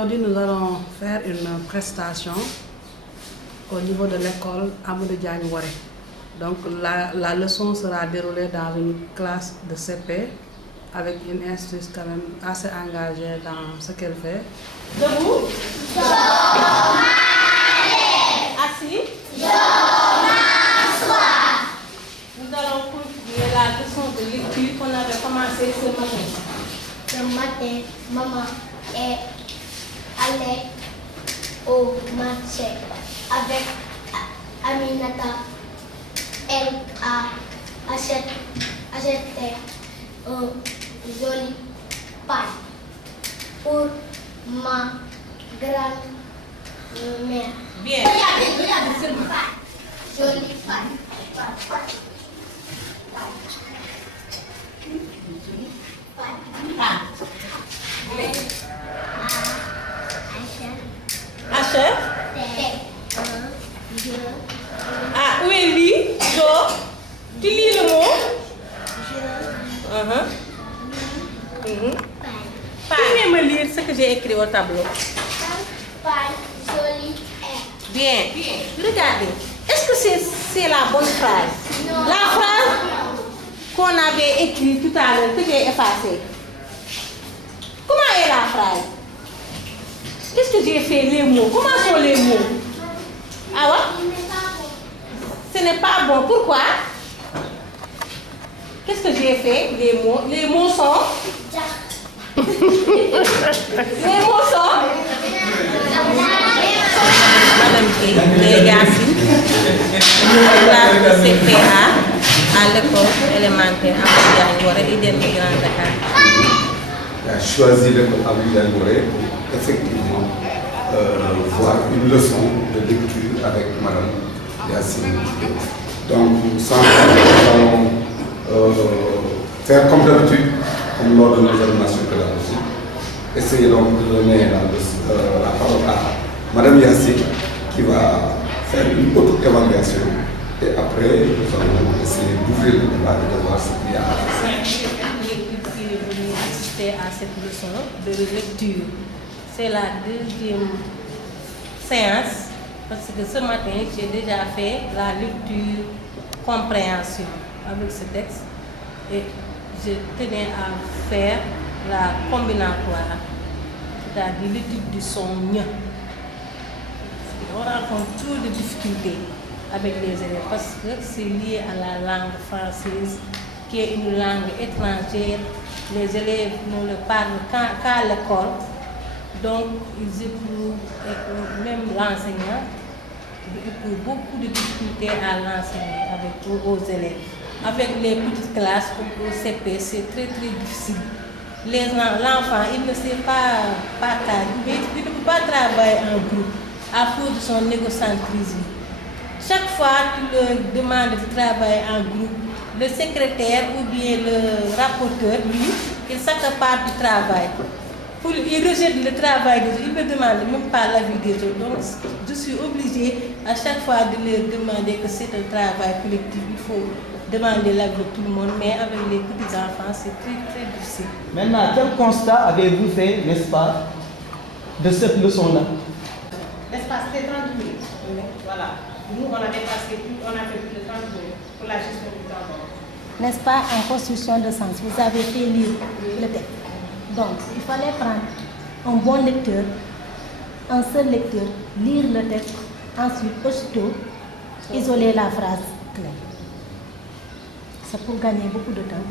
Aujourd'hui, nous allons faire une prestation au niveau de l'école Amadou Diagne Woré. Donc la leçon sera déroulée dans une classe de CP avec une institutrice quand même assez engagée dans ce qu'elle fait. Debout. Assis. Nous allons continuer la leçon de lecture qu'on avait commencé ce matin. Ce matin, maman est allée au marché avec Aminata. Elle a acheté un joli pain pour ma grand-mère. Bien. Regardez seulement. Joli pain. Achève. Ah, où est lui? Jo. Tu lis le mot? Pouvez me lire ce que j'ai écrit au tableau? Pain joli est. Bien. Regardez. Est-ce que c'est la bonne phrase? Non. La phrase qu'on avait écrite tout à l'heure, que j'ai effacée. Comment est la phrase? Qu'est-ce que j'ai fait? Les mots. Comment sont les mots? Ah ouais? Ce n'est pas bon. Pourquoi? Qu'est-ce que j'ai fait? Les mots. Les mots sont? Les mots sont? Madame Yassine, classe de CPA à l'école élémentaire Amadou Diagne Woré, IDEN de Grand Dakar. A choisi l'école Amadou Diagne Woré pour effectivement voir une leçon de lecture avec Madame Yassine. Donc, sans nous allons faire comme d'habitude, comme lors de nos animations pédagogiques. Essayez donc de donner la parole à Madame Yassine qui va faire une auto-évaluation et après nous allons essayer d'ouvrir le débat et de voir ce qu'il y a à faire. L'équipe qui est venue assister à cette leçon de lecture, c'est la deuxième séance parce que ce matin j'ai déjà fait la lecture compréhension avec ce texte et je tenais à faire la combinatoire, c'est-à-dire l'étude du son ñ. On rencontre trop de difficultés avec les élèves parce que c'est lié à la langue française qui est une langue étrangère. Les élèves ne le parlent qu'à l'école, donc ils éprouvent, même l'enseignant éprouve beaucoup de difficultés à l'enseigner aux élèves. Avec les petites classes comme au CP, c'est très difficile. L'enfant, il ne sait pas partager, il ne peut pas travailler en groupe à cause de son égocentrisme. Chaque fois que tu leur demandes de travailler en groupe, le secrétaire ou bien le rapporteur, lui, il s'accapare du travail. Il rejette le travail des autres, il ne demande même pas l'avis des autres. Donc, je suis obligée à chaque fois de leur demander que c'est un travail collectif. Il faut demander l'avis de tout le monde, mais avec les petits-enfants, c'est très difficile. Maintenant, quel constat avez-vous fait, n'est-ce pas, de cette leçon-là? N'est-ce pas? C'était 30 minutes. Voilà. Nous, on a fait plus de 30 minutes pour la gestion du temps. N'est-ce pas, en construction de sens, vous avez fait lire le texte. Donc, il fallait prendre un bon lecteur, un seul lecteur, lire le texte, ensuite, aussitôt, isoler la phrase clé. C'est pour gagner beaucoup de temps.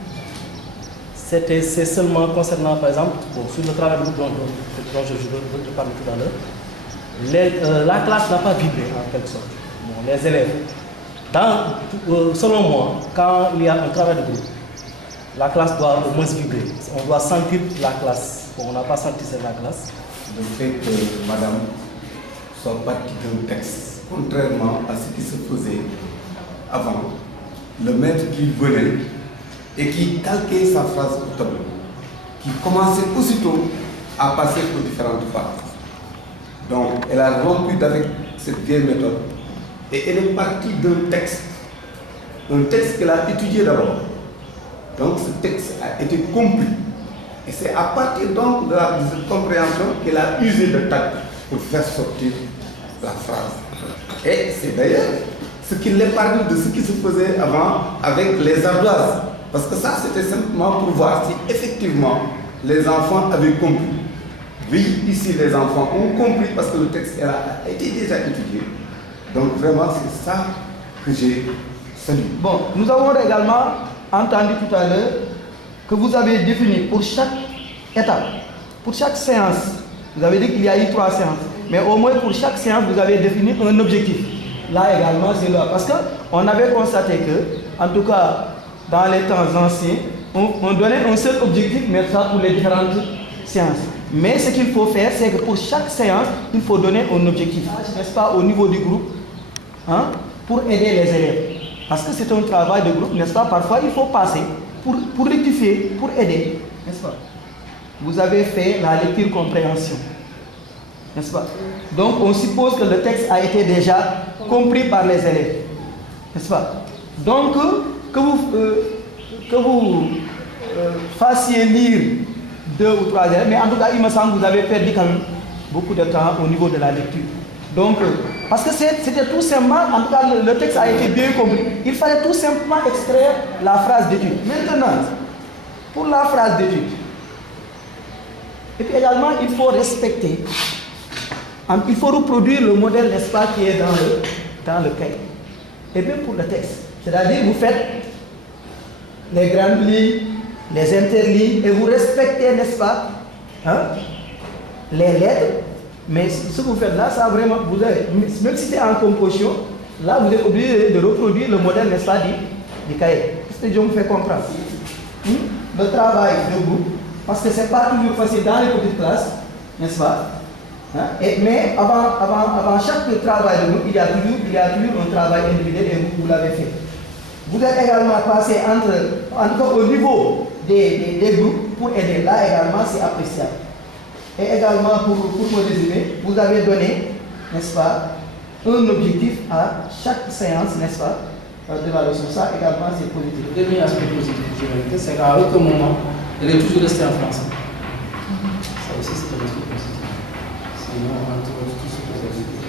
C'est seulement concernant, par exemple, sur le travail de groupe dont je te parlais tout à l'heure, la classe n'a pas vibré en quelque sorte. Bon, les élèves, selon moi, quand il y a un travail de groupe, la classe doit au moins vibrer. On doit sentir la classe. Bon, on n'a pas senti la classe. Le fait que Madame soit partie d'un texte, contrairement à ce qui se faisait avant, le maître qui venait et qui calquait sa phrase au tableau, qui commençait aussitôt à passer aux différentes phases. Donc, elle a rompu avec cette vieille méthode et elle est partie d'un texte qu'elle a étudié d'abord. Donc, ce texte a été compris Et c'est à partir donc de cette compréhension qu'il a usé de tact pour faire sortir la phrase. Et c'est d'ailleurs ce qui l'épargne de ce qui se faisait avant avec les ardoises. Parce que ça, c'était simplement pour voir si effectivement les enfants avaient compris. Oui, ici les enfants ont compris parce que le texte a été déjà étudié. Donc vraiment, c'est ça que j'ai salué. Bon, nous avons également entendu tout à l'heure que vous avez défini pour chaque étape, pour chaque séance, vous avez dit qu'il y a eu 3 séances, mais au moins pour chaque séance, vous avez défini un objectif. Là également, c'est là. Parce qu'on avait constaté que, en tout cas, dans les temps anciens, on donnait un seul objectif, mais ça pour les différentes séances. Mais ce qu'il faut faire, c'est que pour chaque séance, il faut donner un objectif, n'est-ce pas, au niveau du groupe, hein, pour aider les élèves. Parce que c'est un travail de groupe, n'est-ce pas? Parfois, il faut passer pour rectifier, pour aider, n'est-ce pas? Vous avez fait la lecture-compréhension, n'est-ce pas? Donc, on suppose que le texte a été déjà compris par les élèves, n'est-ce pas? Donc, que vous fassiez lire 2 ou 3 élèves, mais en tout cas, il me semble que vous avez perdu quand même beaucoup de temps au niveau de la lecture. Donc, parce que c'était tout simplement, en tout cas, le texte a été bien compris. Il fallait tout simplement extraire la phrase d'étude. Maintenant, pour la phrase d'étude, et puis également, il faut respecter, il faut reproduire le modèle, n'est-ce pas, qui est dans le cahier. Et bien pour le texte, c'est-à-dire vous faites les grandes lignes, les interlignes, et vous respectez, n'est-ce pas, hein, les lettres. Mais ce que vous faites là, ça vraiment, vous avez, même si c'est en composition, là vous êtes obligé de reproduire le modèle, n'est-ce pas, du cahier. Est-ce que je me fais comprendre? Le travail de groupe, parce que ce n'est pas toujours facile dans les petites classes, n'est-ce pas? Hein? Mais avant chaque travail de groupe, il y a toujours un travail individuel et vous l'avez fait. Vous êtes également passé entre au niveau des groupes pour aider. Là également, c'est appréciable. Et également, pour me résumer, vous avez donné, n'est-ce pas, un objectif à chaque séance, n'est-ce pas, de la leçon. Ça également, c'est positif. Le dernier aspect positif, c'est qu'à aucun moment, elle est toujours restée en français. Ça aussi, c'est un aspect positif. Sinon, on trouve tout ce que vous avez dit.